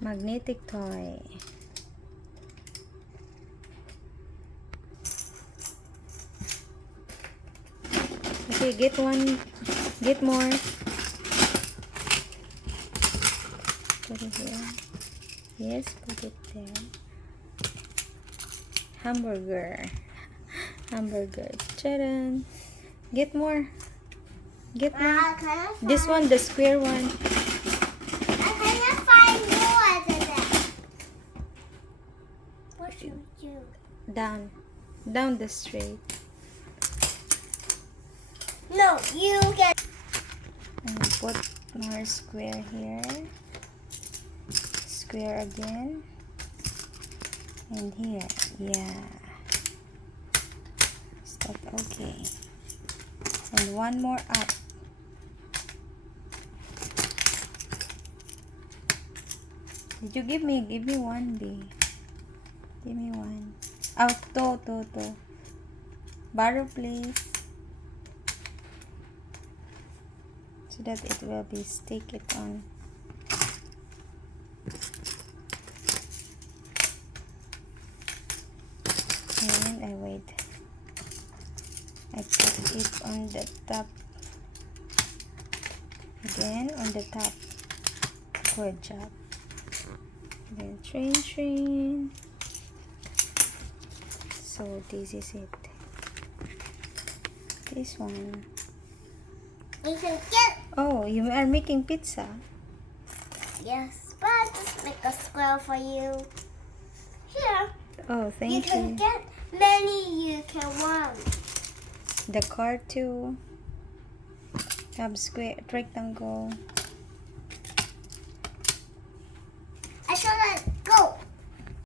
magnetic toy. Okay, get one. Get more. Put it here. Yes, put it there. Hamburger. Hamburger. Charan. Get more. Get more. This one, the square one. I cannot find more than that. What should we do? Down. Down the straight. No, you get. And put more square here. Square again. And here. Yeah. Stop. Okay. And one more up. Did you give me one, B? Give me one. Oh, to. Borrow, please. So that it will be stick it on. And I wait. I put it on the top. Again on the top. Good job. Then train. So this is it. This one. You can get. Oh, you are making pizza. Yes, but I'll just make a square for you. Here. Oh, thank you. You can get many you can want. The car too. Have square, rectangle.